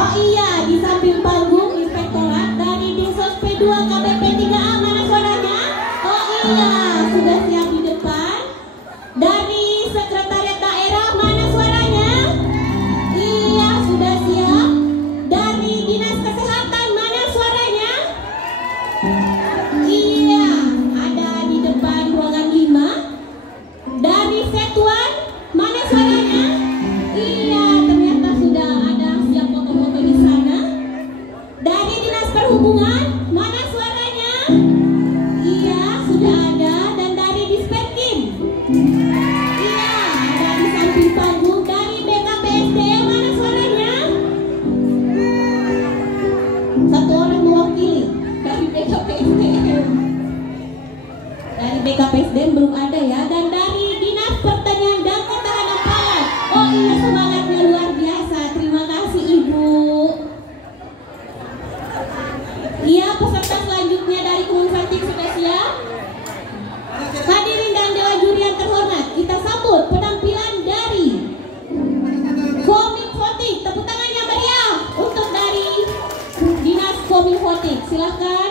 Oh iya, di samping panggung Inspektorat dari Dinsos P2 KBP 3A, mana suaranya? Oh iya, sudah siap di depan. Dari Sekretariat Daerah, mana suaranya? Iya, sudah siap. Dari Dinas Kesehatan, mana suaranya? Iya, ada di depan ruangan 5. Dari Setuan, mana suaranya? Iya, ternyata sudah ada siap foto-foto di sana. Dari Dinas Perhubungan, mana suaranya? Iya, sudah ada. Dan dari Disperkim, iya, ada di samping panggung. Dari BKPSD, mana suaranya? Satu orang mewakili dari BKPSDM. Dari BKPSDM belum ada ya. Dan dari Dinas Pertanian dan Ketahanan Pangan. Oh iya, semangatnya luar biasa. Terima kasih Ibu. Iya, peserta selanjutnya dari Kominfotik sudah siap. Hadirin dan dewan juri yang terhormat, kita sambut penampilan dari Kominfotik. Tepuk tangan yang meriah untuk dari Dinas Kominfotik. Silahkan.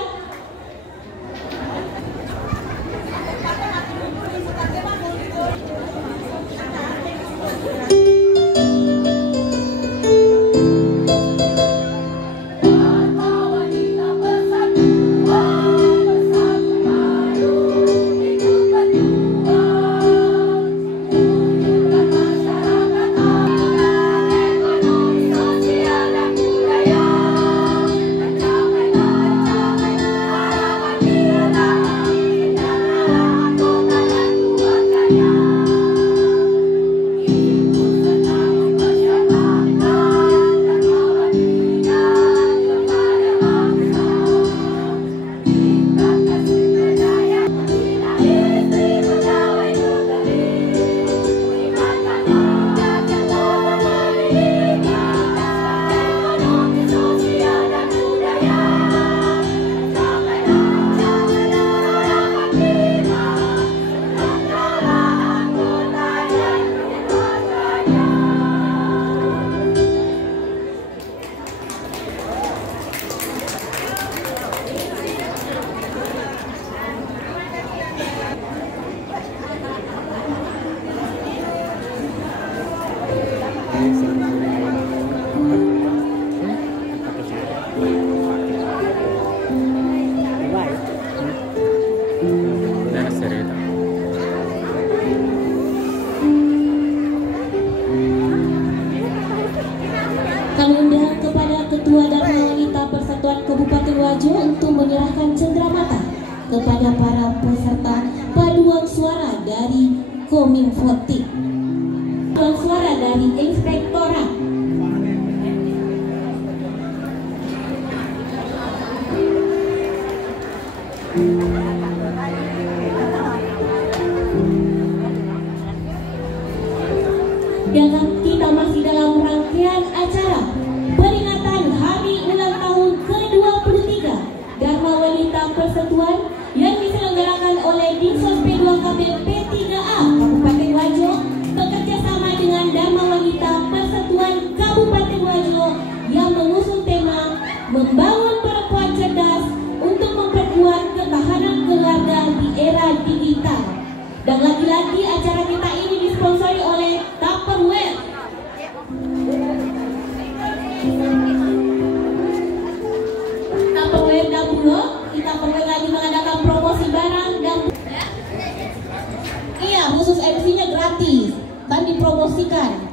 Kami undang kepada Ketua Dharma Wanita Persatuan Kabupaten Wajo untuk menyerahkan cenderamata kepada para peserta paduan suara dari Kominfotik, paduan suara dari Inspektorat. Dan kita masih dalam rangkaian acara peringatan Hari Ulang Tahun ke-23 Dharma Wanita Persatuan yang diselenggarakan oleh Dinsos P2 KBP 3A Kabupaten Wajo bekerjasama dengan Dharma Wanita Persatuan Kabupaten Wajo yang mengusung tema Membangun Perempuan Cerdas untuk memperkuat ketahanan keluarga di era digital. Dan lagi-lagi acara kita ini disponsori oleh Tupperware. Tupperware dan Bulog. Kita perlu lagi mengadakan promosi barang dan iya, khusus MC-nya gratis kan dipromosikan.